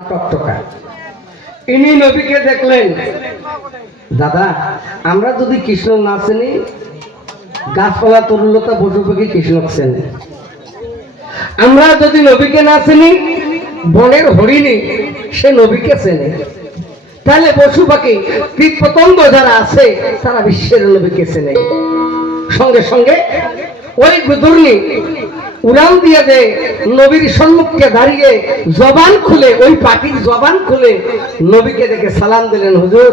টকটকা ইনি নবীকে দেখলেন, দাদা আমরা যদি কৃষ্ণ না চিনি, গাছপালা তরুলতা পশু পাখি কৃষ্ণ চেনে। আমরা যদি নবীকে না চিনি, বনের হরিণী সে নবীকে চেনে। তাহলে পশু পাখি কীট পতঙ্গ যারা আছে তারা বিশ্বের নবীকে চেনে। সঙ্গে সঙ্গে ওই গুদুর্নি উড়ান দিয়ে দে নবীর সম্মুখে দাঁড়িয়ে জবান খুলে, ওই পাখির জবান খুলে নবীকে দেখে সালাম দিলেন, হুজুর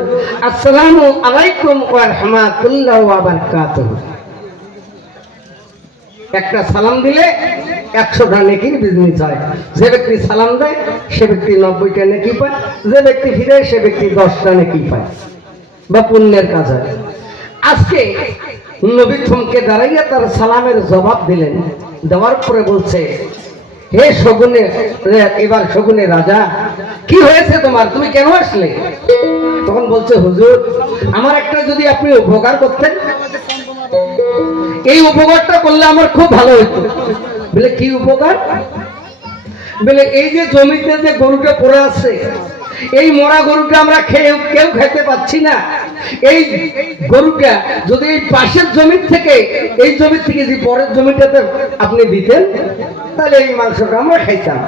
আসসালামু আলাইকুম ওয়া রাহমাতুল্লাহি ওয়া বারাকাতুহু। একটা সালাম দিলে 100টা নেকির বিজনেস হয়। যে ব্যক্তি সালাম দেয় সে ব্যক্তি 90টা নেকি পায়, যে ব্যক্তি ফিরে সে ব্যক্তি 10টা নেকি পায় বা পুণ্যের কাজ হয়। আজকে নবী থমকে দাঁড়াইয়া তার সালামের জবাব দিলেন। দেওয়ার পরে বলছে, হে শগুনে, এবার শগুনে রাজা, কি হয়েছে তোমার, তুমি কেন আসলে? তখন বলছে, হুজুর আমার একটা যদি আপনি উপকার করতেন, এই উপকারটা করলে আমার খুব ভালো হতো। বলে কি উপকার? বলে এই যে জমিতে যে গরুটা পড়ে আছে, এই মরা গরুটা আমরা কেউ খেতে পাচ্ছি না। এই গরুটা যদি এই পাশের জমি থেকে, এই জমি থেকে যে পরের জমিটাতে আপনি দিতেন, তাহলে এই মাংসটা আমরা খাইতাম।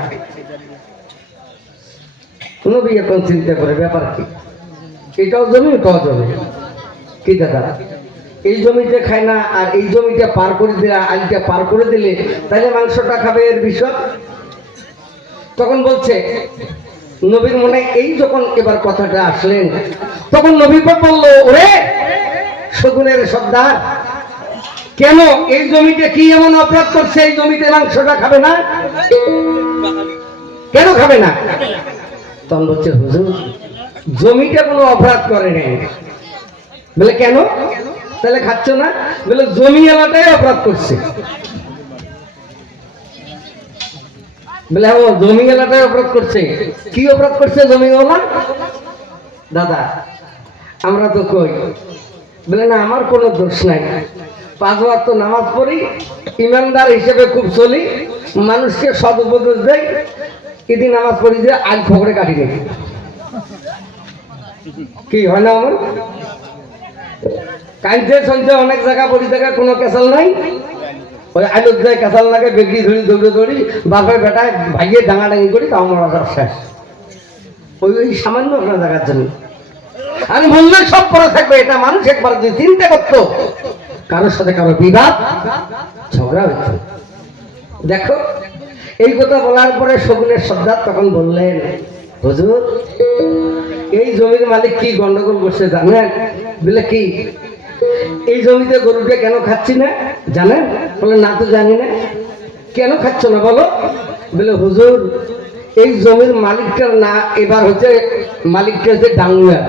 নবী এখন চিন্তা করে ব্যাপার কি, এটাও জমি ওটাও জমি, কি দাদা এই জমিতে খায় না আর এই জমিটা পার করে দিলে, আইলটা পার করে দিলে তাহলে মাংসটা খাবে, এর বিষয়। তখন বলছে, নবীর মনে এই যখন এবার কথাটা আসলেন, তখন নবী বললো, ওরে শগুনের সর্দার, কেন এই জমিতে কি এমন অপরাধ করছে এই জমিতে মাংসটা খাবে না? কেন খাবে না? তখন বলছে, হুজুর জমিটা কোনো অপরাধ করে নাই। বলে কেন তাহলে খাচ্ছ না? বলে জমি এলাকায় অপরাধ করছে। বলে ও জমি এলাকায় অপরাধ করছে। কি অপরাধ করছে জমিওয়ালা? দাদা আমরা তো কই, বলে না আমার কোনো দোষ নাই, 5 ওয়াক্ত নামাজ পড়ি, ইমানদার হিসেবে খুব চলি, মানুষকে সদ উপদেশ দেয়, ইদি নামাজ পড়ি যে আজ খবরে কাটি নেই। কি হয় না আমার কাইতে চলছে অনেক জায়গা পড়ি, জায়গা কোনো কেসাল নাই, ওই আলুর যায় কেসাল লাগে, বেগড়ি ধরি দৌড়ে দৌড়ি, বাপের বেটায় ভাইয়ে ডাঙাডাঙি করি, তাও মরা সব শেষ। ওই সামান্য আপনার জায়গার জন্য আমি বললে সব পড়ে থাকবে। এটা মানুষ একবার যদি চিন্তা করতো, কারোর সাথে কারো বিবাদ ঝগড়া হইত। দেখো এই কথা বলার পরে শগুনের সর্দার তখন বললেন, হুজুর এই জমির মালিক কি গন্ডগোল করছে জানেন? বলে কি? এই জমিতে গরুটা কেন খাচ্ছি না জানেন? বলে না তো জানি না। কেন খাচ্ছ না বলো? বলে হুজুর এই জমির মালিকটার না এবার হচ্ছে, মালিকটা হচ্ছে ডাঙ্গুয়ার।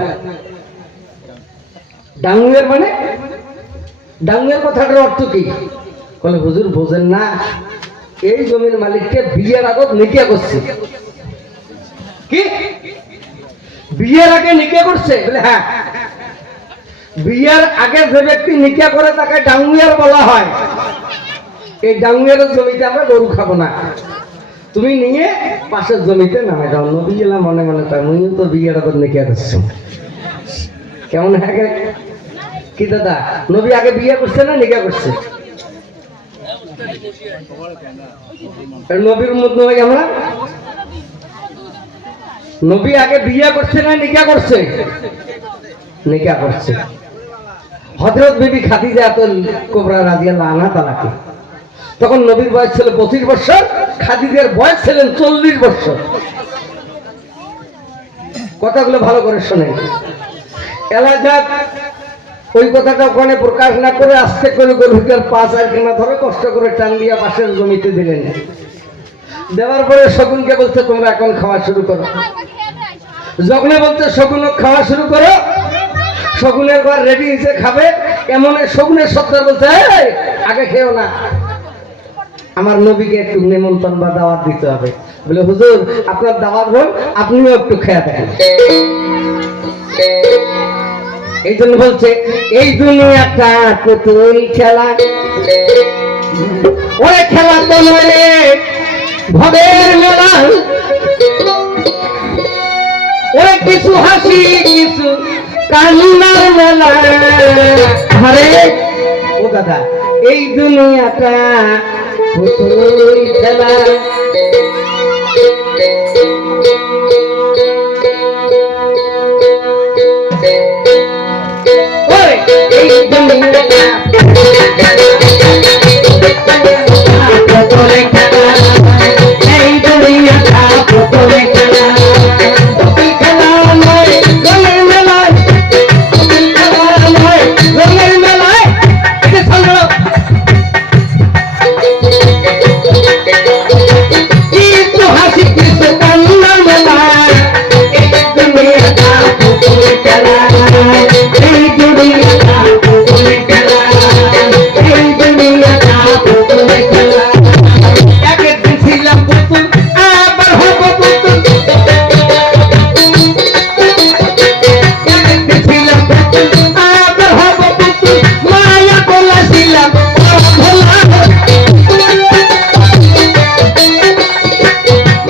ডাঙ্গুয়ার মানে? ডাঙ্গুয়ার কথাটার অর্থ কি? বলে হুজুর বোঝেন না, এই জমির মালিককে বিয়ের আগত নিকিয়া করছে। কি বিয়ের আগে নিকিয়া করছে? বলে হ্যাঁ, বিয়ের আগে যে ব্যক্তি নিকিয়া করে তাকে ডাঙ্গুয়ার বলা হয়। এই ডাঙ্গুয়ারের জমিতে আমরা গরু খাবো না, তুমি নিয়ে পাশের জমিতে নামে যাও। নবী গেলাম মনে মনে তাই মুইও তো বিয়ের আগত নিকিয়া করছে। কেমন হ্যাঁ কি দাদা, নবী আগে বিয়ে করছে না নিকিয়া করছে? নবীর মধ্যে হয় আমরা, নবী আগে বিয়ে করছে না নিকিয়া করছে? নিকিয়া করছে। হযরত বিবি খাদিজা কুবরা রাদিয়াল্লাহু আনহা তালাকে, তখন নবীর বয়স ছিল 25 বছর, খাদিজার বয়স ছিলেন 40 বছর। কথাগুলো ভালো করে শোনেন। এলাজাত ওই কথাটা ওখানে প্রকাশ না করে আস্তে করে গরুটার পাঁচ আর কেনা ধরে কষ্ট করে টান দিয়া পাশের জমিতে দিলেন। দেওয়ার পরে শগুনকে বলছে, তোমরা এখন খাওয়া শুরু করো। যখনই বলছে শগুন খাওয়া শুরু করো, শগুনের ঘর রেডি হয়েছে খাবে, এমন শগুনের সত্তর বলছে, আগে খেও না, আমার নবীকে একটু নিমন্ত্রণ বা দাওয়াত দিতে হবে। বলে হুজুর আপনার দাওয়াত হোক, আপনিও একটু খেয়া দেখেন। এই জন্য বলছে, এই দুনিয়াটা পুতুল খেলা, ওই খেলা তো নয় ভবের মেলা, কিছু হাসি কিছু কান্নার মেলা। আরে ও দাদা, এই দুনিয়াটা পুতুল খেলা। এই দুনিয়াটা পুতুল খেলা, এই দুনিয়াটা পুতুল খেলা। পুতুল খেলা নয় রঙের মেলায়, পুতুল খেলা নয় রঙের মেলায়। এটা শোনো, কিছু হাসি কিছু কান্নার মেলা। এই দুনিয়াটা পুতুল খেলা, এই দুনিয়াটা পুতুল খেলা, এই দুনিয়াটা পুতুল খেলা। একদিন ছিলাম পুতুল, আবার হব পুতুল। একদিন ছিলাম পুতুল, আবার হব পুতুল। মায়া বলা ছিলাম ভোলা,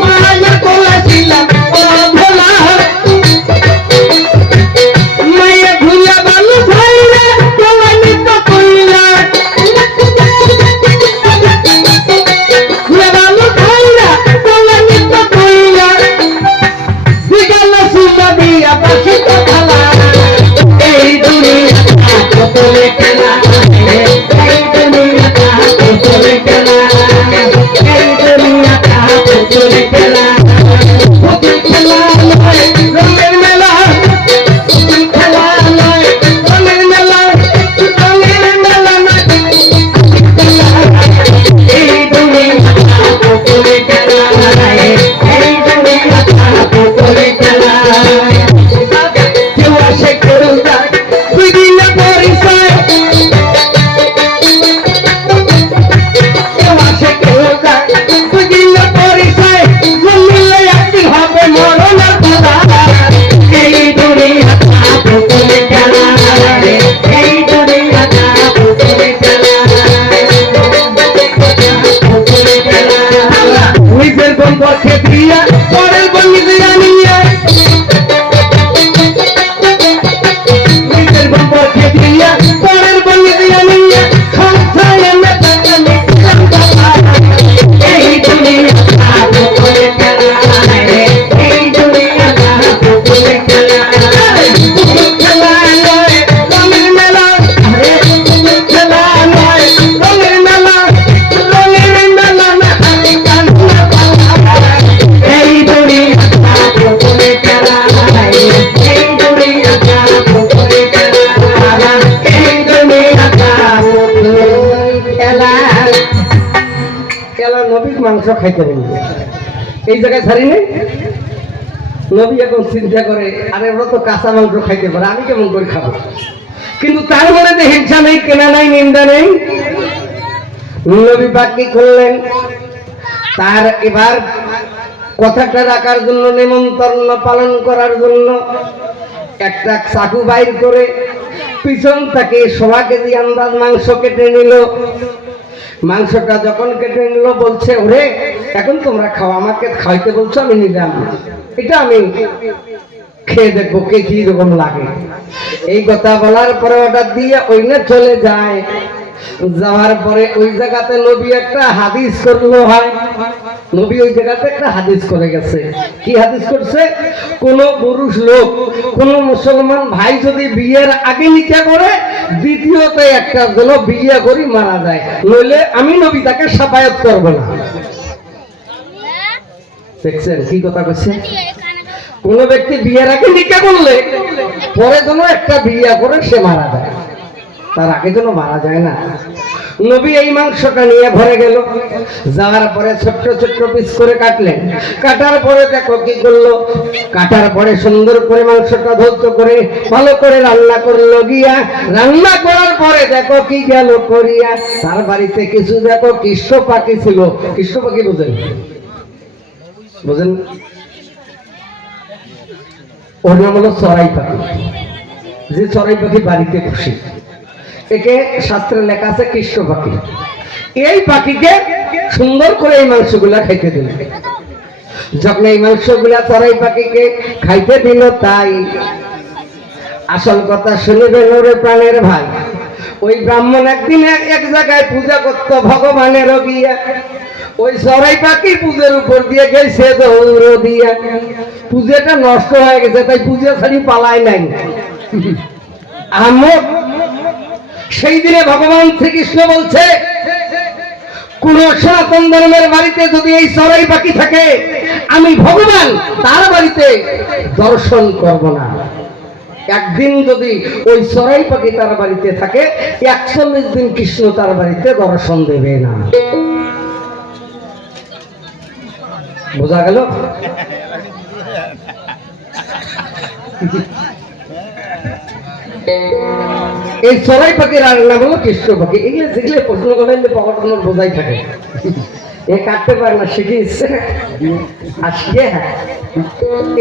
মায়া বলা ছিলাম ভোলা। মায়া ভুলা বালু ভাইরা জওয়ানি তো কইলা, ভুলা বালু ভাইরা জওয়ানি তো কইলা। বিকাল সুন্দর দিয়া পাখি তো খেলা। এই দুনিয়াটা পুতুল খেলা, এই দুনিয়াটা পুতুল খেলা, এই দুনিয়াটা পুতুল খেলা। পুতুল খেলা নয় রঙের মেলা, পুতুল খেলা নয় রঙের মেলা, রঙের মেলা নয় খেলা। এই দুনিয়াটা পুতুল খেলা, এই দুনিয়াটা পুতুল খেলা। কেউ আসে কেউ যায়, দুই দিনে পরিচয়। কেউ আসে কেউ যায়, দুই দিনে পরিচয়। মিললে একদিন হবে মরণের বেলা। এই দুনিয়াটা পুতুল খেলা, এই দুনিয়াটা পুতুল খেলা, পুতুল খেলা। নিজের বন্ধুকে দিয়া পরের বন্ধু দিয়া নিয়ে, নিজের বন্ধুকে দিয়া পরের বন্ধু দিয়া নিয়ে সংসারে মেটাকামি সংসার। এই দুনিয়াটা পুতুল খেলা, এই দুনিয়াটা পুতুল খেলা। পুতুল খেলা নয় রঙের মেলা, আরে পুতুল খেলা নয় রঙের মেলা, রঙের মেলা না খালি কান্না পালা। এই দুনিয়াটা পুতুল খেলা, এই দুনিয়াটা পুতুল খেলা, এই দুনিয়াটা পুতুল খেলা। খেলা নবীর মাংস খাইতে বলবে, এই জায়গায় ছাড়ি নেই। নবী এখন চিন্তা করে, আরে ওরা তো কাঁচা মাংস খাইতে পারে, আমি কেমন করে খাবো? কিন্তু তার মনে তো হিংসা নেই, কেনা নাই, নিন্দা নেই। নবী পাক কি করলেন, তার এবার কথাটা রাখার জন্য, নিমন্ত্রণ পালন করার জন্য একটা চাকু বাইর করে পিছন থেকে 1.5 কেজি আন্দাজ মাংস কেটে নিল। মাংসটা যখন কেটে নিল বলছে, ওরে এখন তোমরা খাও, আমাকে খাইতে বলছো, আমি নিলাম, এটা আমি খেয়ে দেখবো কে কি রকম লাগে। এই কথা বলার পরে ওটা দিয়ে ওইনে চলে যায়। যাওয়ার পরে ওই জায়গাতে নবী একটা হাদিস করলো হয়। নবী ওই জায়গাতে একটা হাদিস করে গেছে। কি হাদিস করছে? কোন পুরুষ লোক, কোন মুসলমান ভাই যদি বিয়ের আগে নিকা করে, দ্বিতীয়তে একটা যেন বিয়ে করি মারা যায়, নইলে আমি নবী তাকে সাফায়াত করব না। দেখছেন কি কথা কইছে? কোন ব্যক্তি বিয়ের আগে নিকা করলে পরে যেন একটা বিয়ে করে সে মারা যায়, তার আগে যেন মারা যায় না। নবী এই মাংসটা নিয়ে ঘরে গেল। যাওয়ার পরে ছোট্ট ছোট্ট পিস করে কাটলেন। কাটার পরে দেখো কি করলো, কাটার পরে সুন্দর করে মাংসটা ধৌত করে ভালো করে রান্না করলো। গিয়া রান্না করার পরে দেখো কি গেল করিয়া, তার বাড়িতে কিছু দেখো কৃষ্ণ পাখি ছিল। কৃষ্ণ পাখি বুঝেন? বুঝেন? ওর নাম হলো চড়াই পাখি। যে চড়াই পাখি বাড়িতে খুশি, একে শাস্ত্রে লেখা আছে কৃষ্ণ পাখি। এই পাখিকে সুন্দর করে এই মাংসগুলা খাইতে দিল। যখন এই মাংসগুলা চড়াই পাখিকে খাইতে দিল তাই আসল কথা শুনিবেন ওরে প্রাণের ভাই। ওই ব্রাহ্মণ একদিন এক জায়গায় পূজা করত ভগবানের গিয়া, ওই চড়াই পাখির পুজোর উপর দিয়ে গেছে দৌড় দিয়া, পূজাটা নষ্ট হয়ে গেছে, তাই পূজা ছাড়ি পালায় নাই। আহমদ সেই দিনে ভগবান শ্রীকৃষ্ণ বলছে, কোন সনাতন ধর্মের বাড়িতে যদি এই চড়াই পাখি থাকে, আমি ভগবান তার বাড়িতে দর্শন করব না। একদিন যদি ওই চড়াই পাখি তার বাড়িতে থাকে, 41 দিন কৃষ্ণ তার বাড়িতে দর্শন দেবে না। বোঝা গেল? এই চড়াই পাখির আর নাম হলো কৃষ্ণ পাখি। এগুলো যেগুলো প্রশ্ন করেন যে পকেট বোঝাই থাকে, এ কাটতে পারে না, শিখে ইচ্ছে আজকে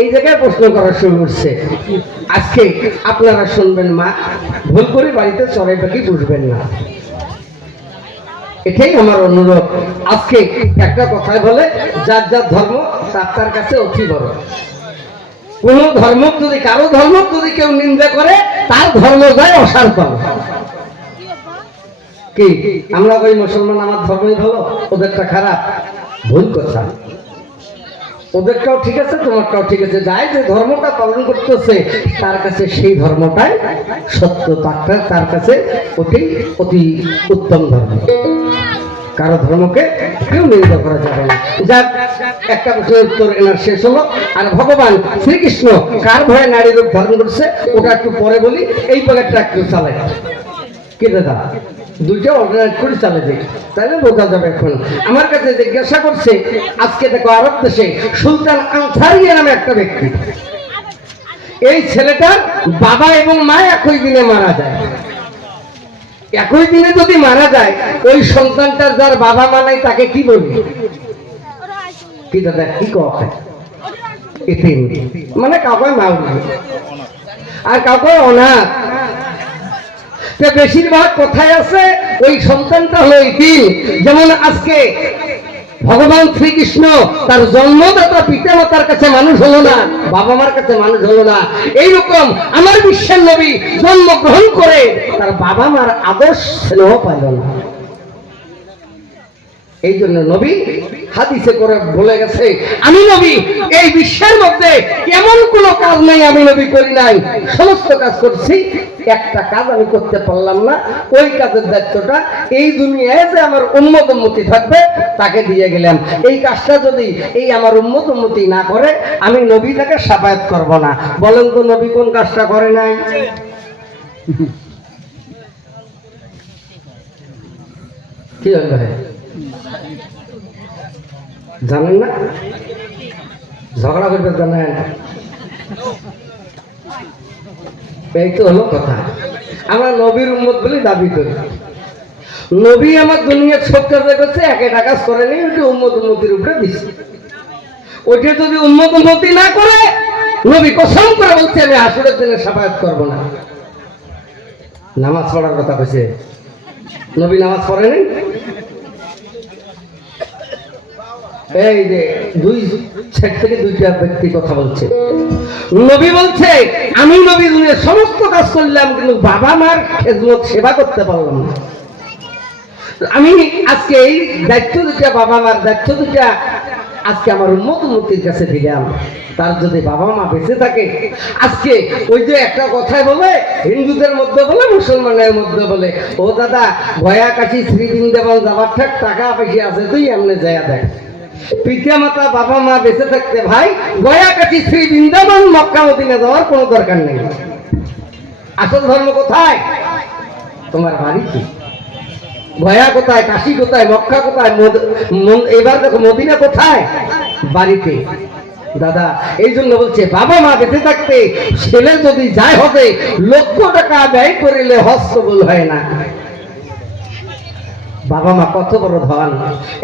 এই জায়গায় প্রশ্ন করা শুরু করছে। আজকে আপনারা শুনবেন, মা ভুল করে বাড়িতে চড়াই পাখি বুঝবেন না, এটাই আমার অনুরোধ। আজকে একটা কথাই বলে, যার যার ধর্ম তার তার কাছে অতি বড়। কোন ধর্ম যদি, কারো ধর্ম যদি কেউ নিন্দা করে, তার ধর্ম যায় অসার্থক। কি আমরা ওই মুসলমান আমার ধর্মই ভালো, ওদেরটা খারাপ? ভুল কথা। ওদেরটাও ঠিক আছে, তোমারটাও ঠিক আছে। যাই যে ধর্মটা পালন করতেছে তার কাছে সেই ধর্মটাই সত্য, তার কাছে অতি উত্তম ধর্ম। কারো ধর্মকে কেউ নিন্দা করা যাবে না। যাক, একটা প্রশ্নের উত্তর এনার শেষ হলো। আর ভগবান শ্রীকৃষ্ণ কার ভয়ে নারী রূপ ধারণ করছে ওটা একটু পরে বলি, এই পকেটটা একটু চালাই। কি দাদা, দুইটা অর্ডিনেট করে চালে যাই, তাহলে বোঝা যাবে। এখন আমার কাছে জিজ্ঞাসা করছে, আজকে দেখো আরব দেশে সুলতান আনসারিয়া নামে একটা ব্যক্তি, এই ছেলেটার বাবা এবং মা একই দিনে মারা যায়। একই দিনে যদি মারা যায়, ওই সন্তানটার যার বাবা মা নাই তাকে কি বলবে? কি দাদা, কি কথা? এতিম, মানে কাউকে মা বলবে আর কাউকে অনাথ। বেশিরভাগ কোথায় আছে, ওই সন্তানটা হলো এতিম। যেমন আজকে ভগবান শ্রীকৃষ্ণ তার জন্মদাতা পিতা মাতার কাছে মানুষ হলো না, বাবা মার কাছে মানুষ হলো না। এইরকম আমার বিশ্বের নবী জন্মগ্রহণ করে তার বাবা মার আদর্শ স্নেহ পাইল না। এই জন্য নবী হাদিসে করে বলে গেছে, আমি নবী এই বিশ্বের মধ্যে এমন কোন কাজ নেই আমি নবী করি নাই, সমস্ত কাজ করছি, একটা কাজ আমি করতে পারলাম না। ওই কাজের দায়িত্বটা এই দুনিয়ায় যে আমার উম্মত উম্মতি থাকবে তাকে দিয়ে গেলাম। এই কাজটা যদি এই আমার উম্মত উম্মতি না করে, আমি নবী তাকে সাফায়াত করব না। বলেন তো নবী কোন কাজটা করে নাই? কি হল ভাই, জানেন না? ঝগড়া করতে জানেন? এই তো হলো কথা। আমরা নবীর উম্মত বলে দাবি করি। নবী আমার দুনিয়ার সব কাজ করছে, একে টাকা করেনি, ওইটা উম্মত উম্মতির উপরে দিচ্ছে। ওইটা যদি উম্মত উম্মতি না করে, নবী কসম করে বলছে আমি আসরের দিনে সাফায়াত করব না। নামাজ পড়ার কথা কইছে, নবী নামাজ পড়েনি। এই যে দুই সাইড থেকে দুইটা ব্যক্তি কথা বলছে। নবী বলছে আমি নবী দুনিয়ার সমস্ত কাজ করলাম, কিন্তু বাবা মার খেদমত সেবা করতে পারলাম না। আমি আজকে এই দায়িত্ব দুটা, বাবা মার দায়িত্ব দুটা আজকে আমার উম্মত উম্মতির কাছে দিলাম। তার যদি বাবা মা বেঁচে থাকে, আজকে ওই যে একটা কথাই বলে, হিন্দুদের মধ্যে বলে, মুসলমানের মধ্যে বলে, ও দাদা গয়া কাশি শ্রী বৃন্দাবন যাবার ঠাক টাকা পয়সা আছে, তুই এমনি যায়া দেখ। পিতা মাতা বাবা মা বেঁচে থাকতে ভাই গয়া কাশি শ্রী বৃন্দাবন মক্কা মদিনা যাওয়ার কোনো দরকার নেই। আসল ধর্ম কোথায়? তোমার বাড়িতে। গয়া কোথায়, কাশি কোথায়, মক্কা কোথায়, এবার দেখো মদিনা কোথায়? বাড়িতে। দাদা এই জন্য বলছে, বাবা মা বেঁচে থাকতে ছেলে যদি যায় হবে, লক্ষ টাকা ব্যয় করিলে হজ কবুল হয় না। বাবা মা কত বড় ধন।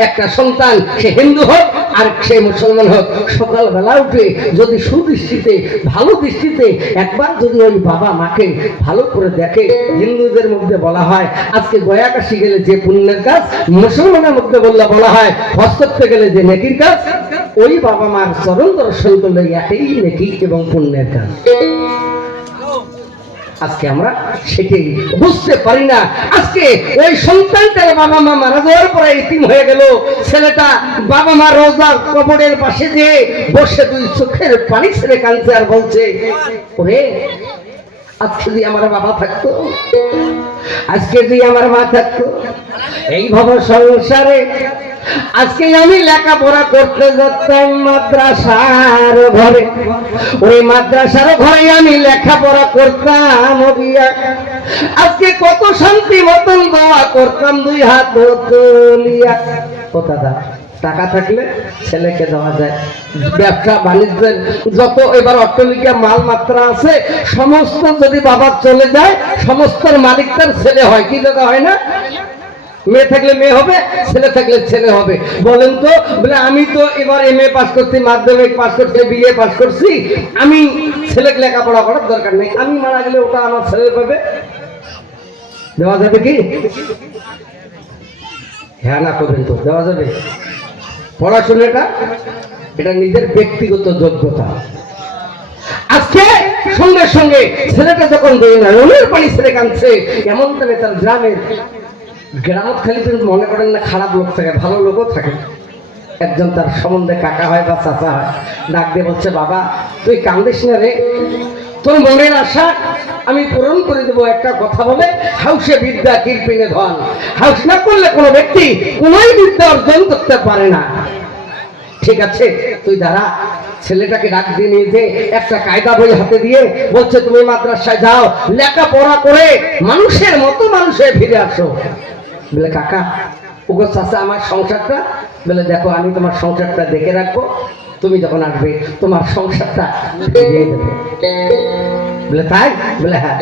একটা সন্তান, সে হিন্দু হোক আর সে মুসলমান হোক, সকালবেলা উঠে যদি সুদৃষ্টিতে, ভালো দৃষ্টিতে একবার যদি ওই বাবা মাকে ভালো করে দেখে, হিন্দুদের মধ্যে বলা হয় আজকে গয়া কাশি গেলে যে পুণ্যের কাজ, মুসলমানের মধ্যে বলা হয় হজ করতে গেলে যে নেকির কাজ, ওই বাবা মার চরণ দর্শন করলে একই নেকি এবং পুণ্যের কাজ। আজকে আমরা সেটাই বুঝতে পারি না। আজকে ওই সন্তানটার বাবা মা মারা যাওয়ার পরে ইতিম হয়ে গেল, ছেলেটা বাবা মা রোজার কবরের পাশে দিয়ে বসে দুই চোখের পানি ছেড়ে কাঁদছে আর বলছে, ওরে আজকে যদি আমার বাবা থাকতো, আজকে যদি আমার মা থাকতো, এই ভব সংসারে আজকে আমি লেখাপড়া করতে যেতাম মাদ্রাসার ঘরে, ওই মাদ্রাসার ঘরে আমি লেখাপড়া করতাম, আজকে কত শান্তি মতন দোয়া করতাম দুই হাত তুলিয়া। ও দাদা, টাকা থাকলে ছেলেকে দেওয়া যায়, ব্যবসা বাণিজ্যের যত এবার অট্টালিকা মাল মাত্রা আছে সমস্ত যদি বাবা চলে যায়, সমস্ত মালিক তার ছেলে হয়, কি দাদা হয় না? মেয়ে থাকলে মেয়ে হবে, ছেলে থাকলে ছেলে হবে। বলেন তো, বলে আমি তো এবার MA পাস করছি, মাধ্যমিক পাস করছি, BA পাস করছি, আমি ছেলেকে লেখাপড়া করার দরকার নেই, আমি মারা গেলে ওটা আমার ছেলে পাবে, দেওয়া যাবে কি? হ্যাঁ না করবেন তো, দেওয়া যাবে? পড়াশোনাটা এটা নিজের ব্যক্তিগত যোগ্যতা। আজকে সঙ্গে সঙ্গে ছেলেটা যখন নয়নের পানি ছেড়ে কাঁদছে, এমন তাহলে তার গ্রামের গ্রামত খালি মনে করেন না খারাপ লোক থাকে, ভালো লোকও থাকে। একজন তার সম্বন্ধে কাকা হয় বা চাচা হয়, ডাক দিয়ে বলছে, বাবা তুই কান্দিস না রে, তোর মনের আশা আমি পূরণ করে দেবো একটা কথা বলে, হাউসে বিদ্যা কিরপিনে ধন, হাউস না করলে কোনো ব্যক্তি কোনোই বিদ্যা অর্জন করতে পারে না। ঠিক আছে, তুই দাঁড়া। ছেলেটাকে ডাক দিয়ে নিয়ে যে একটা কায়দা বই হাতে দিয়ে বলছে, তুমি মাদ্রাসায় যাও, লেখাপড়া করে মানুষের মতো মানুষে ফিরে আসো। বলে, কাকা ওগো চাচা আমার সংসারটা, বলে দেখো আমি তোমার সংসারটা দেখে রাখবো, তুমি যখন আসবে তোমার সংসারটা ফিরিয়ে দেবো। বলে তাই? বলে হ্যাঁ।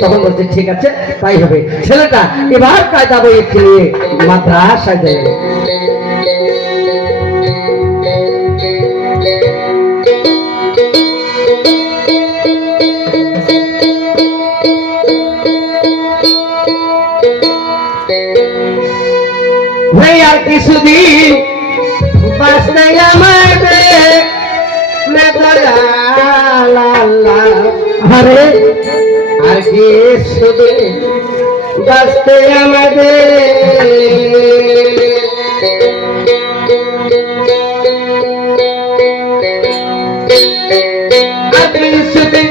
তখন বলছে ঠিক আছে তাই হবে। ছেলেটা এবার কায়দা বই নিয়ে মাদ্রাসায় যায়। আর কিছুদিন বাঁচতে আমাদের, আরে আর কিছুদিন বাঁচতে আমাদের, আর কিছুদিন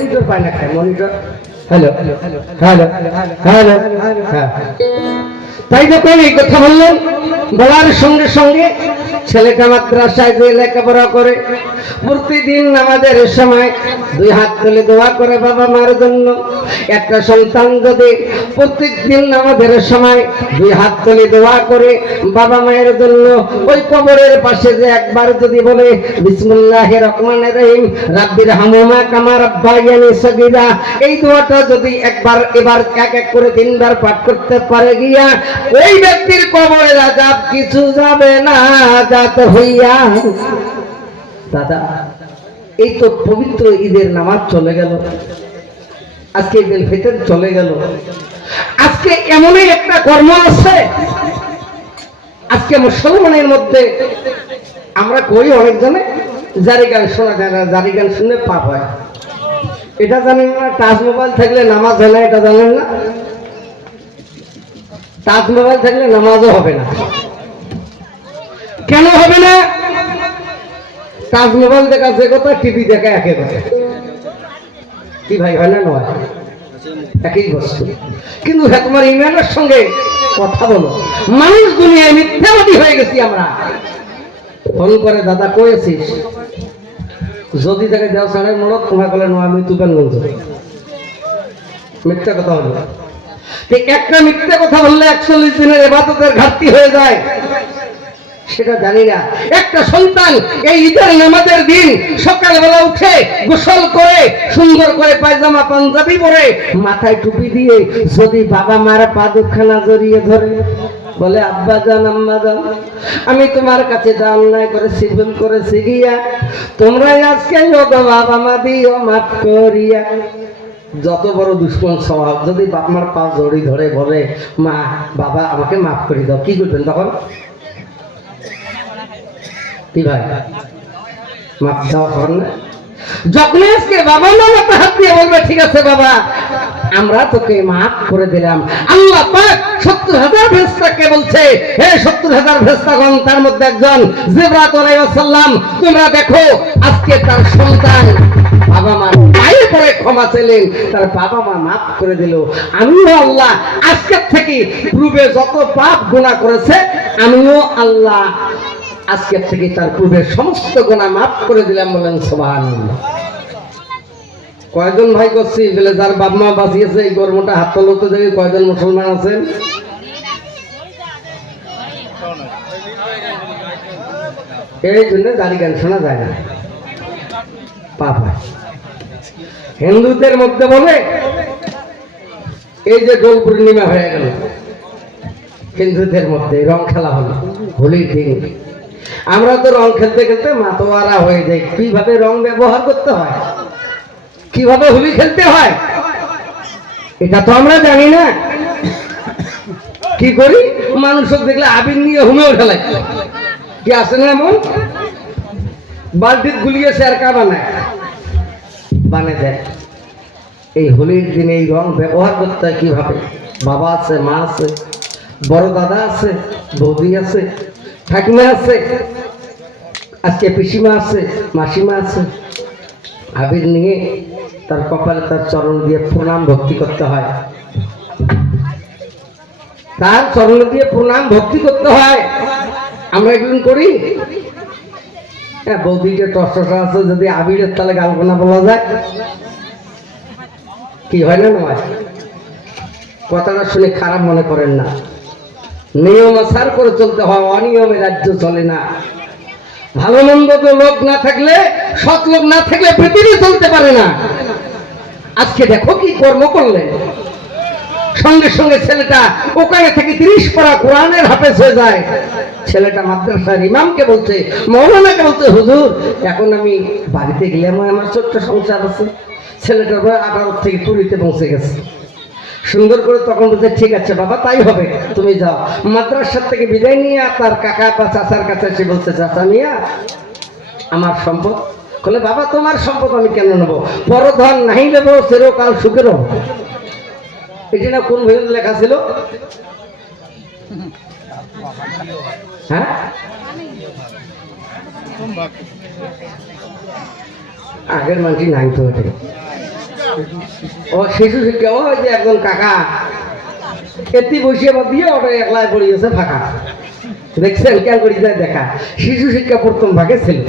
মনিটর পায় না খায় monitor hello hello hello hello হ্যাঁ তাই যখন এই কথা বললেন বলার সঙ্গে সঙ্গে ছেলেটা মাদ্রাসায় যে লেখাপড়া করে প্রতিদিন নামাজের সময় দুই হাত তুলে দোয়া করে বাবা মার জন্য। একটা সন্তান যদি প্রত্যেকদিন নামাজের সময় দুই হাত তুলে দোয়া করে বাবা মায়ের জন্য, ওই কবরের পাশে যে একবার যদি বলে বিসমিল্লাহির রহমানির রহিম রাব্বির হামহুমা কামা রাব্বায়ানি সগীরা, এই দোয়াটা যদি এবার এক এক করে 3 বার পাঠ করতে পারে গিয়া ওই ব্যক্তির কবরের আযাব কিছু যাবে না জাত হইয়া। দাদা এই তো পবিত্র ঈদের নামাজ চলে গেল, আজকে ঈদুল ফিতর চলে গেল, আজকে এমনই একটা কর্ম আছে আজকে মুসলমানের মধ্যে আমরা কই অনেকজনে জারি গান শোনা যায় না, জারি গান শুনলে পাপ হয়। এটা জানেন না? টাচ মোবাইল থাকলে নামাজ হয় না, এটা জানেন না? টাচ মোবাইল থাকলে নামাজও হবে না। কেন হবে না? টাচ মোবাইল দেখা যে কথা, টিভি দেখা একে কথা। কি ভাই হয় না? নয়, একই বস্তু। কিন্তু হ্যাঁ তোমার ইমানের সঙ্গে কথা বলো। মানুষ দুনিয়ায় মিথ্যাবাদী হয়ে গেছি আমরা। ফোন করে দাদা কয়েছিস যদি তাকে দেওয়া সাড়ে মূলত তোমার বলে নয় আমি তুফান বলছো, মিথ্যা কথা হলো। একটা মিথ্যা কথা বললে 41 দিনের ইবাদতের ঘাটতি হয়ে যায়, সেটা জানি না। একটা সন্তান এই ঈদের নামাজের দিন সকালবেলা উঠে গোসল করে সুন্দর করে পায়জামা পাঞ্জাবি পরে মাথায় টুপি দিয়ে যদি বাবা মার পা দুখানা জড়িয়ে ধরে বলে আব্বা জান আম্মা জান আমি তোমার কাছে যা অন্যায় করেছি ভুল করেছি গিয়া তোমরাই আজকে বাবা মা দিও মাফ করিয়া, যত বড় দুশ্মন স্বভাব যদি বাপ মার পা জড়ি ধরে বলে মা বাবা আমাকে মাফ করে দাও, কি করবেন তখন? কি ভাই মাফ দেওয়া হবে না? যখন আজকে বাবা মা মাথা হাত দিয়ে বলবে ঠিক আছে বাবা আমরা তোকে মাফ করে দিলাম, আল্লাহ পাক 70,000 ফেরেশতাকে বলছে হে 70,000 ফেরেশতাগণ, তার মধ্যে একজন জিবরাইল আলাইহিস সালাম, তোমরা দেখো আজকে তার সন্তান বাবা মার পায়ে পড়ে ক্ষমা চাইলেন, তার বাবা মা মাফ করে দিল। আমিও আল্লাহ আজকের থেকে পূর্বে যত পাপ গুনাহ করেছে আমিও আল্লাহ আজকের থেকে তার পূর্বের সমস্ত গুনাহ মাফ করে দিলাম। বলেন সুবহানাল্লাহ। কয়জন ভাই করছি বলে যার বাপ মা বাঁচিয়েছে এই কর্মটা হাত তোলতে দেবে, কয়জন মুসলমান আছেন? এই জন্য জারি গান শোনা যায় না, পাপ হয়। হিন্দুদের মধ্যে বলে এই যে দোল পূর্ণিমা হয়ে গেল, হিন্দুদের মধ্যে রং খেলা হলো হোলির দিন, আমরা তো রং খেলতে খেলতে মাতোয়ারা হয়ে যাই। কিভাবে রং ব্যবহার করতে হয়, কিভাবে হোলি খেলতে হয় এটা তো আমরা জানি না। কি করি মানুষ দেখলে আবির নিয়ে হুমেও ঠেলাই, কি আসে না এমন বালতির গুলিয়ে শেরকা বানায় দেয়। এই হোলির দিনে এই রং ব্যবহার করতে হয় কিভাবে? বাবা আছে, মা আছে, বড় দাদা আছে, বৌদি আছে, ঠাকুমা আছে, আজকে পিসিমা আছে, মাসিমা আছে, আবির নিয়ে তার কপালে তার চরণ দিয়ে প্রণাম ভক্তি করতে হয়, তার চরণ দিয়ে প্রণাম ভক্তি করতে হয়। আমরা এগুলো করি? বৌদিকে টসটসা আছে, যদি আবিরের তাহলে গালগোনা বলা যায়, কি হয় না? নয়, কথাটা শুনে খারাপ মনে করেন না। নিয়ম আচার করে চলতে হয়, অনিয়মে রাজ্য চলে না। ভালো মন্দ তো লোক না থাকলে, সৎ লোক না থাকলে পৃথিবী চলতে পারে না। আজকে দেখো কি কর্ম করলেন, সঙ্গে সঙ্গে ছেলেটা ওখানে থেকে 30 পারা কোরআনের হাফেজ হয়ে যায়। ছেলেটা মাদ্রাসার ইমামকে বলছে, মৌলানাকে বলছে হুজুর এখন আমি বাড়িতে গেলাম, আমার ছোট্ট সংসার আছে। ছেলেটার বয়স 18 থেকে 20-তে পৌঁছে গেছে। সুন্দর করে তখন বলছে ঠিক আছে বাবা তাই হবে, তুমি যাও। মাদ্রাসার থেকে বিদায় নিয়ে তার কাকা বা চাচার কাছে এসে বলছে চাচা মিয়া আমার সম্পদ, বলে বাবা তোমার সম্পদ আমি কেন নেবো, পরধন নাহি নেবো চিরকাল সুখের। এটি না কোন বইয়ে লেখা ছিল? হ্যাঁ আগের মানুষ নাই তো, ও শিশু শিক্ষা ওই যে একজন কাকা এটি বসিয়ে দিয়ে ওটা একলাই পড়িয়েছে ফাঁকা দেখছেন কেন করি যায় দেখা শিশু শিক্ষা প্রথম ভাগে ছিল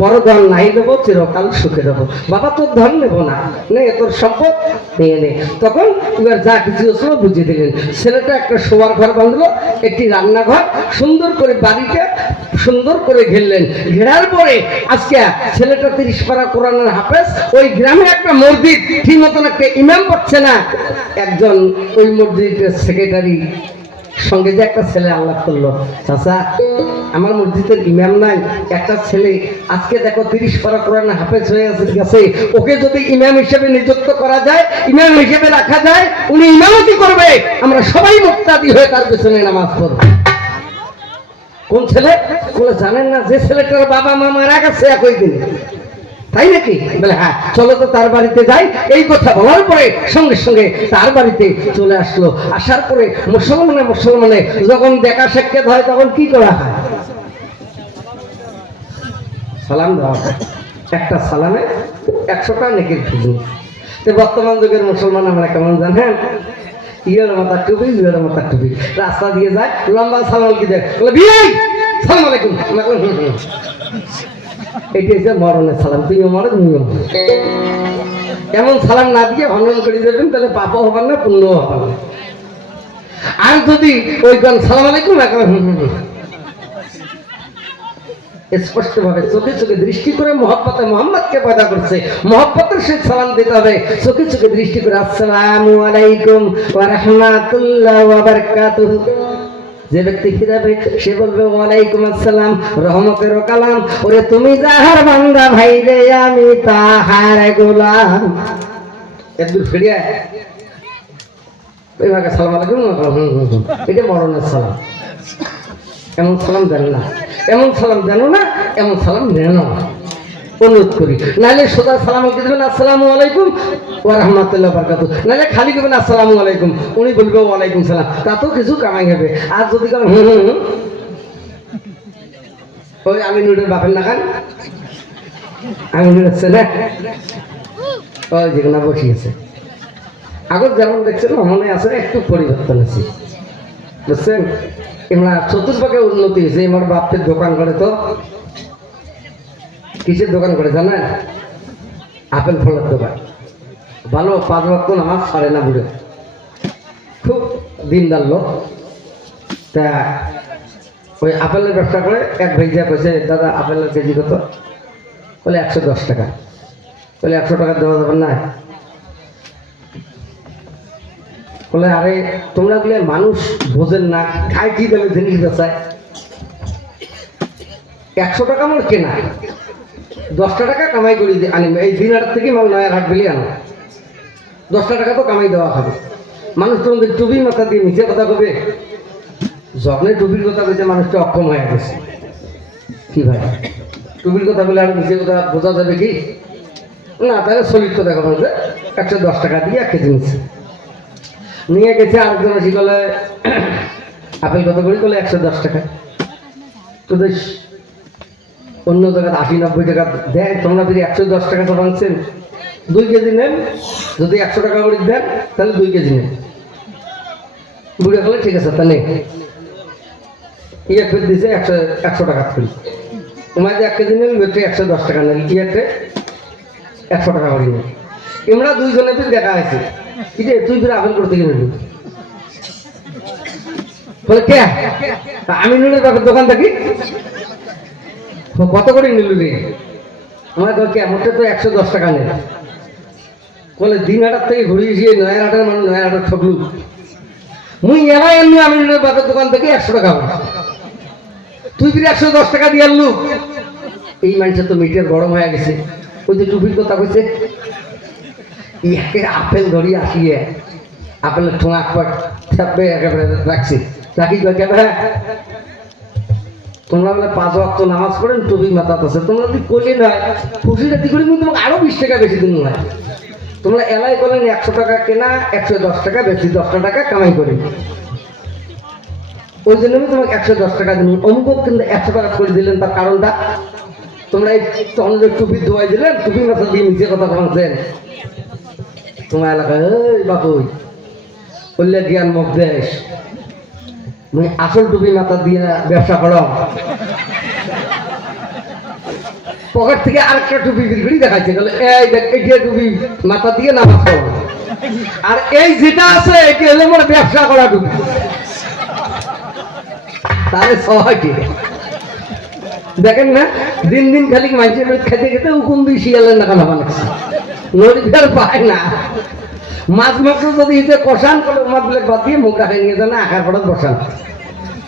পরধন নাই দেবো চিরকাল সুখে দেবো বাবা তোর ধন নেবো না নে তোর সম্পদ নিয়ে নে তখন এবার যা কিছু ছিল বুঝিয়ে দিলেন ছেলেটা একটা শোয়ার ঘর বাঁধলো একটি রান্নাঘর সুন্দর করে বাড়িটা সুন্দর করে ঘেরলেন ঘেরার পরে আজকে ছেলেটা 30 পারা কোরআনের হাফেজ ওই গ্রামে একটা মসজিদ ঠিক মতন একটা ইমাম পড়ছে না একজন ওই মসজিদের সেক্রেটারি সঙ্গে যে একটা ছেলে আল্লাহ করলো চাচা আমার মসজিদের ইমাম নাই একটা ছেলে আজকে দেখো 30 পারা কোরআন হাফেজ হয়ে গেছে ওকে যদি ইমাম হিসেবে নিযুক্ত করা যায় ইমাম হিসেবে রাখা যায় উনি ইমামতি করবে আমরা সবাই মুক্তাদি হয়ে তার পেছনে নামাজ পড়ব কোন ছেলে বলে জানেন না যে ছেলেটার বাবা মা মারা গেছে একই দিনে তাই নাকি বলে হ্যাঁ চলো তো তার বাড়িতে যাই এই কথা বলার পরে সঙ্গে সঙ্গে তার বাড়িতে চলে আসলো আসার পরে মুসলমানে যখন দেখা সাক্ষাৎ হয় তখন কি করা হয় সালাম দেওয়া হয় একটা সালামে 100টা নেকির খুঁজুন তো বর্তমান যুগের মুসলমান আমরা কেমন জানেন ইয়ের মাথার টুপি ইয়ের মাথার টুপি রাস্তা দিয়ে যায় লম্বা সালাম কি দেয় বলে বিয়ে সালাম আলাইকুম এটি হচ্ছে মরণের সালাম তুমিও মরো তুমিও এমন সালাম না দিয়ে ভ্রমণ করে দেবেন তাহলে পাপও হবেন না পুণ্যও হবেন না আর যদি ওই গান সালাম আলাইকুম স্পষ্ট ভাবে চোখে চোখে দৃষ্টি করে মহব্বতে মোহাম্মদকে পয়দা করছে মহব্বতের সে সালাম দিতে হবে চোখে চোখে দৃষ্টি করে আসসালামু আলাইকুম ওয়া রাহমাতুল্লাহ ওয়া বারাকাতুহু যে ব্যক্তি ফিরাবে সে বলবে ওয়ালাইকুম আসসালাম রহমতের কালাম ওরে তুমি যাহার বান্দা ভাই রে আমি তাহার গোলাম একদম ফিরিয়া ওইভাবে সালাম আলাইকুম এটা মরণের সালাম এমন সালাম দেন না এমন সালাম দেন না এমন সালাম দেন না অনুরোধ করি নাহলে সোজা সালাম দেবেন আসসালামু আলাইকুম ওয়া রাহমাতুল্লাহি ওয়া বারাকাতুহু নাহলে খালি দেবেন আসসালামু আলাইকুম উনি বলবে ওয়ালাইকুম সালাম তাতেও কিছু কামাই হবে আর যদি ওই আমি নুরের বাপের না খান আমি নুরের ছেলে ওই যেখানে বসিয়েছে আগত যেমন দেখছেন মনে আছে একটু পরিবর্তন আছে বুঝছেন এমরা চতুর্ভাগে উন্নতি হয়েছে আমার বাপের দোকান করে তো কিসের দোকান করে জানেন আপেল ফলের দোকান ভালো 5 ওয়াক্ত নামাজ ছাড়ে না বুড়ে খুব দিনদার লোক তা ওই আপেলের ব্যবসা করে এক ভাই যা কইছে দাদা আপেলের কেজি কত বলে 110 টাকা বলে 100 টাকা দেওয়া যাবে না বলে আরে তোমরা বলে মানুষ বোঝেন না খায় কি দেবে জিনিস বেচায় 100 টাকা আমার কেনা 10টা টাকা কামাই করি আনি এই দিনহাট থেকে মাল নয়ার হাট বেরিয়ে আনো 10টা টাকা তো কামাই দেওয়া হবে মানুষ তোমাদের টুপি মাথা দিয়ে নিচে কথা কবে যখনই টুপির কথা বলছে মানুষটা অক্ষম হয়ে গেছে কি ভাই টুপির কথা বলে আর নিচে কথা বোঝা যাবে কি না তাহলে সলিড কথা কথা বলছে 110 টাকা দিয়ে 1 কেজি নিয়ে গেছে আরেকজন আসি বলে আপেল কত করি বলে 110 টাকা তোদের অন্য জায়গায় 80-90 টাকা দেয় তোমরা যদি 110 টাকা তো ভাঙছেন 2 কেজি নেন যদি 100 টাকা করে দেন তাহলে 2 কেজি নেন বুড়ে গেলে ঠিক আছে তাহলে ইয়ে ফের দিছে 100 টাকা করি তোমার যে 1 কেজি নেন ওইটা 110 টাকা নেন ইয়েতে 100 টাকা করে নেন আমরা দুইজনে তো দেখা হয়েছে কি রে তুই ফিরে আপেল করতে গেলি বলে কে আমি নুনের বাপের দোকান থাকি কত করে নিল রে আমার কে মোটে তো 110 টাকা নেই বলে দিনহাটার থেকে ঘুরিয়ে গিয়ে নয়ারহাটের মানুষ নয়ারহাটের ঠকলু মুই এলাই আনলু আমি নুনের বাপের দোকান থেকে 100 টাকা তুই ফিরে 110 টাকা দিয়ে আনলু এই মানুষের তো মিটার গরম হয়ে গেছে ওই যে টুপির কথা কইছে আপেল ধরি আসিয়ে আপেলের ঠোঙা থাকবে একেবারে রাখছি রাখি একেবারে তোমরা বলে 5 ওয়াক্ত নামাজ পড়েন টুপি মাথাতে আছে তোমরা যদি কইলে নয় খুশি রাতি করে কিন্তু তোমাকে আরো 20 টাকা বেশি দিন নয় তোমরা এলাই করলেন 100 টাকা কেনা 110 টাকা বেশি 10 টাকা কামাই করি ওই জন্য আমি তোমাকে 110 টাকা দিন অমুক কিন্তু 100 টাকা করে দিলেন তার কারণটা তোমরা এই তখন টুপি ধোয়াই দিলেন টুপি মাথা দিয়ে নিচে কথা বলছেন তোমার এলাকায় এই বাপুই বললে জ্ঞান মুখ দেশ তুমি আসল টুপি মাথা দিয়ে ব্যবসা করো, পকেট থেকে আরেকটা টুপি বিক্রি দেখাচ্ছে, এই দেখ এটা টুপি মাথা দিয়ে নামাজ পড়ো, আর এই যেটা আছে এটি হলো আমার ব্যবসা করা টুপি। তাহলে সবাইকে দেখেন না দিন দিন খালি মানুষের খেতে খেতে উকুন দুই শিয়ালের না কেন বানাচ্ছে, নদী ফের পায় না। মাছ মাংস যদি ইতে কষান করে মাছ বলে বাদ দিয়ে মুখ রাখে নিয়ে যান আঁকার পড়া বসান।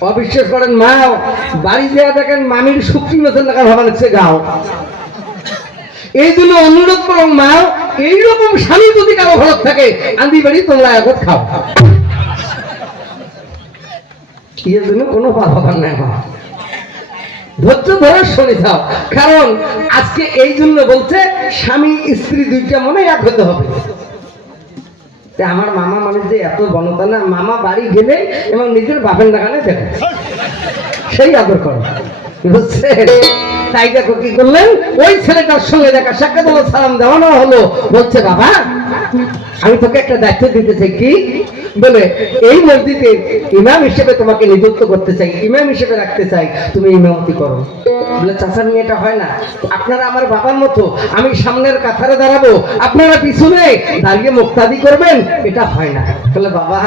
অবিশ্বাস করেন মা বাড়ি দেওয়া দেখেন মামির শুক্তি মতন টাকা ভাবাচ্ছে গাও। এই জন্য অনুরোধ করো মা এইরকম স্বামী যদি কারো ঘর থাকে আন্দি বাড়ি তোমরা এখন খাও, এর জন্য কোনো পাবার নাই। ধৈর্য ধরে শুনে যাও, কারণ আজকে এই জন্য বলছে স্বামী স্ত্রী দুইটা মনে এক হতে হবে। আমার মামা মানুষ যে এত বনতা না, মামা বাড়ি গেলে এবং নিজের বাপের ডাকানে দেখে সেই আদর করে, বুঝছে? তাই দেখো কি করলেন, ওই ছেলেটার সঙ্গে দেখা সাক্ষাৎ হলো, সালাম দেওয়ানো হলো, বলছে বাবা আমি তোকে একটা দায়িত্ব দিতে চাই। কি বলে, এই মসজিদের ইমাম হিসেবে তোমাকে নিযুক্ত করতে চাই, ইমাম হিসেবে রাখতে চাই, তুমি ইমামতি করো। বলে চাচা নিয়ে এটা হয় না, আপনারা আমার বাবার মতো, আমি সামনের কাতারে দাঁড়াবো, আপনারা পিছনে দাঁড়িয়ে মুক্তাদি করবেন, এটা হয় না। বলে বাবা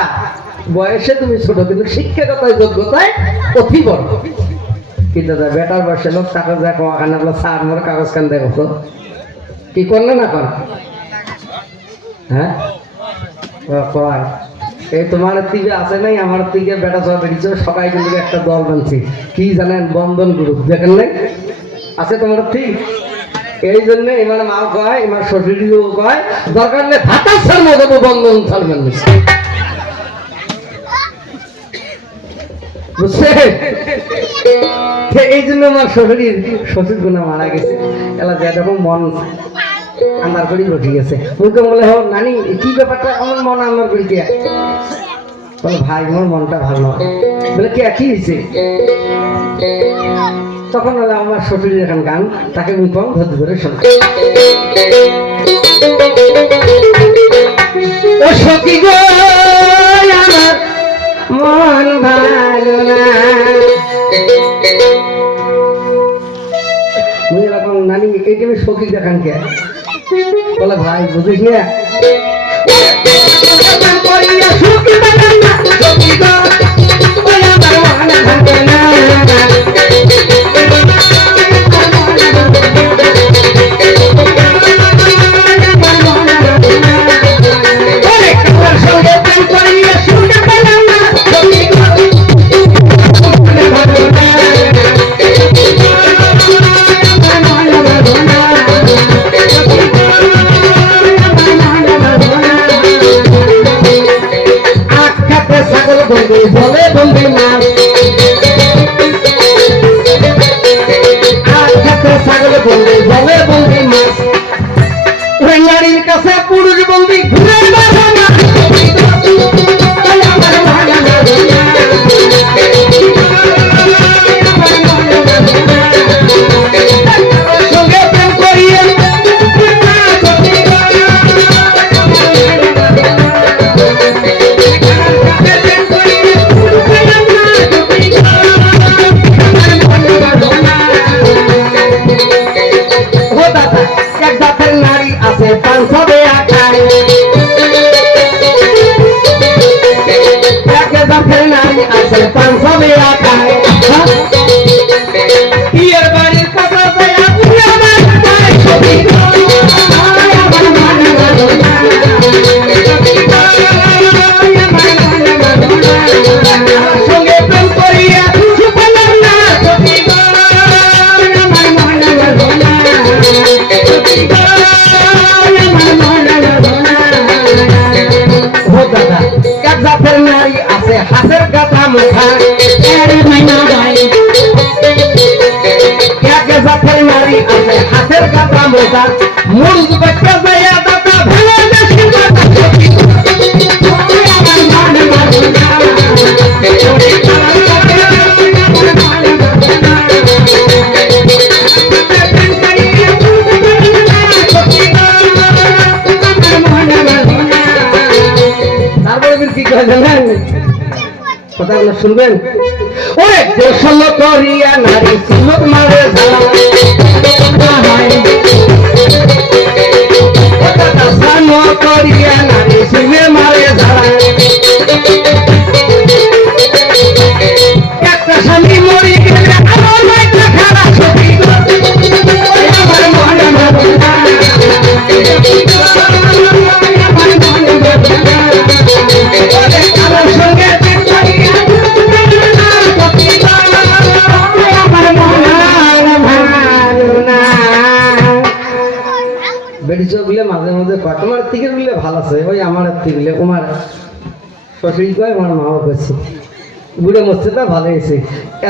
বয়সে তুমি ছোট কিন্তু শিক্ষাগতায় যোগ্যতায় অতি বড়। কি দাদা বেটার বয়সে লোক টাকা দেখো ওখানে বলো স্যার মোর কাগজ কান দেখো তো কি করলে না কর, হ্যাঁ কয় এই তোমার দিকে আছে নাই আমার দিকে বেটা সব বেরিয়েছে সবাই কিন্তু একটা দল বানছি, কি জানেন বন্ধন গ্রুপ, দেখেন নাই আছে তোমার ঠিক। এই জন্য এবার মা কয় এবার শ্বশুরিও কয় দরকার নেই ভাতার সার দেবো বন্ধন ছাড়বেন, বুঝছে? এই জন্য আমার শ্বশুর গুণা মারা গেছে, এলা যেরকম মন আন্দার করি রয়ে গেছে। মুখে বলে হোক নানি কি ব্যাপারটা আমার মন আন্দার করি দিয়া, বলে ভাই আমার মনটা ভালো নয়। বলে কি একই হয়েছে? তখন হলো আমার শ্বশুরের এখন গান, তাকে মুখ ধরতে ধরে শোনা, ও সখী গো আমার মন ভালো না। এরকম নানি এই টাইমে সখী দেখান কে? বলে ভাই বুঝিস না বলে বন্ধু মাছ ছাগল বলবে বলে বন্ধু মাছ, ওই নারীর কাছে পুরুষ বন্দি ঘুরে সঙ্গে প্রেম করিয়ে হাতের কথা মুখা জাতের নারী আছে হাতের কথা মুখা মুরগ বাচ্চা যায় দাতা ভেঙে কয় জানেন? কথাগুলো শুনবেন। ওরে গোসল করিয়া নারী সুলক মারে স্নান করিয়া নারী শিবে মারে একটা স্বামী মরি গেলে আমার মাইটা খারাপ ছবি আমার মনে ভাবে না আমার সঙ্গে বেটি চোখ গুলো মাঝে মাঝে কয় তোমার থেকে গুলো ভালো আছে ওই আমার থেকে গুলো তোমার শ্বশুরি কয় আমার মাও করছে বুড়ো মসজিদটা ভালো হয়েছে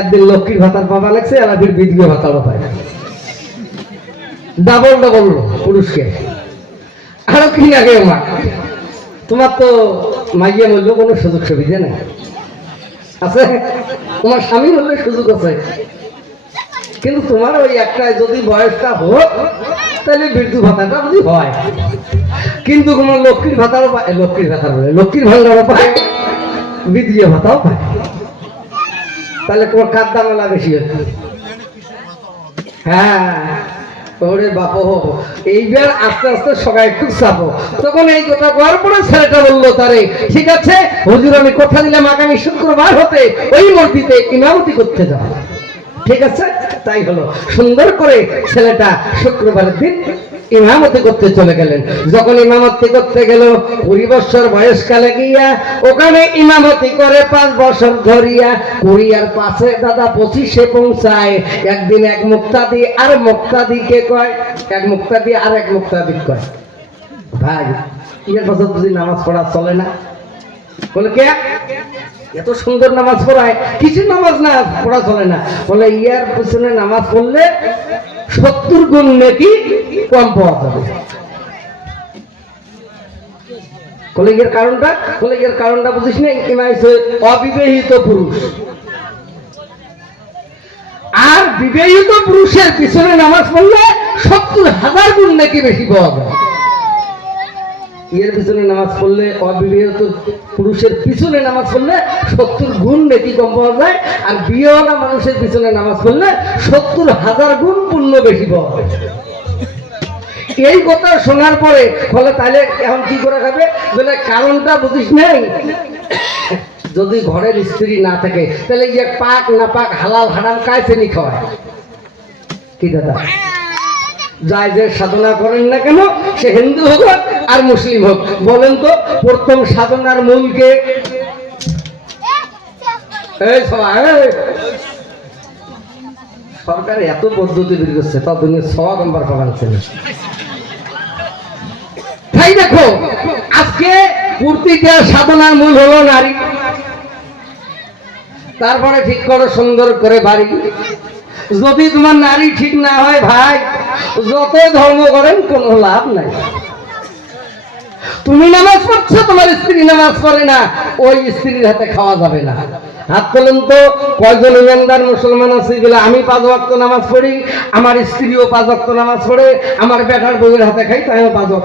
একদিন লক্ষ্মীর ভাতার পাবা লাগছে আর একদিন বিধবা ভাতারও পায় ডাবল ডাবল পুরুষকে আরো কি লাগে আমার তোমার তো মাইয়া মূল্য কোনো সুযোগ সুবিধা নেই আছে তোমার স্বামী হলে সুযোগ আছে কিন্তু তোমার ওই একটা যদি বয়সটা হোক তাহলে বিদ্যুৎ ভাতাটা যদি হয় কিন্তু তোমার লক্ষ্মীর ভাতারও পায় লক্ষ্মীর ভাতার বলে লক্ষ্মীর ভান্ডারও পায় বিদ্যুৎ ভাতাও পায় তাহলে তোমার কার দামেলা বেশি হচ্ছে হ্যাঁ ওরে বাপু এইবার আস্তে আস্তে সবাই একটু চাপো তখন এই কথা করার পরে ছেলেটা বললো তারে ঠিক আছে হুজুর আমি কথা দিলাম আগামী শুক্রবার হতে ওই মসজিদে ইমামতি করতে যাবো ঠিক আছে তাই হলো সুন্দর করে ছেলেটা শুক্রবারের দিন ইমামতি করতে চলে গেলেন যখন ইমামতি করতে গেল 20 বছর বয়সকালে গিয়া ওখানে ইমামতি করে 5 বছর ধরিয়া 20 আর 5 দাদা 25-এ পৌঁছায় একদিন এক মুক্তাদি আর মুক্তাদিকে কয় এক মুক্তাদি আর এক মুক্তাদি কয় ভাই এর বছর যদি নামাজ পড়া চলে না বলে কে এত সুন্দর নামাজ পড়ায় কিছু নামাজ না পড়া চলে না বলে ইয়ার পিছনে নামাজ পড়লে 70 গুণ নাকি কম পাওয়া যাবে বলে এর কারণটা বুঝিস না অবিবাহিত পুরুষ আর বিবাহিত পুরুষের পিছনে নামাজ পড়লে 70,000 গুণ নাকি বেশি পাওয়া যায় এর পিছনে নামাজ পড়লে অবিবাহিত পুরুষের পিছনে নামাজ পড়লে 70 গুণ নাকি কম পাওয়া যায় আর বিয়েওয়ালা মানুষের পিছনে নামাজ পড়লে 70,000 গুণ পুণ্য বেশি পাওয়া যায় এই কথা শোনার পরে বলে তাহলে এখন কি করে খাবে বলে কারণটা বুঝিস নাই যদি ঘরের স্ত্রী না থাকে তাহলে ইয়ে পাক না পাক হালাল হারাম কায় শ্রেণী খাওয়ায় কি দাদা যাই যে সাধনা করেন না কেন সে হিন্দু হোক আর মুসলিম হোক বলেন তো প্রথম সাধনার মূলকে সরকার এত পদ্ধতি বের করছে তা দুনিয়া 6 নম্বর পাবাচ্ছেন তাই দেখো আজকে প্রতিটা সাধনার মূল হলো নারী তারপরে ঠিক করো সুন্দর করে বাড়ি যদি তোমার নারী ঠিক না হয় ভাই যত ধর্ম করেন কোনো লাভ নাই তুমি নামাজ পড়ছো তোমার স্ত্রী নামাজ পড়ে না ওই স্ত্রীর হাতে খাওয়া যাবে না হাত তোলেন তো কয়জন ইমানদার মুসলমান আছে বলে আমি 5 ওয়াক্ত নামাজ পড়ি আমার স্ত্রীও 5 ওয়াক্ত নামাজ পড়ে আমার বেটার বউয়ের হাতে খাই তাইও 5 ওয়াক্ত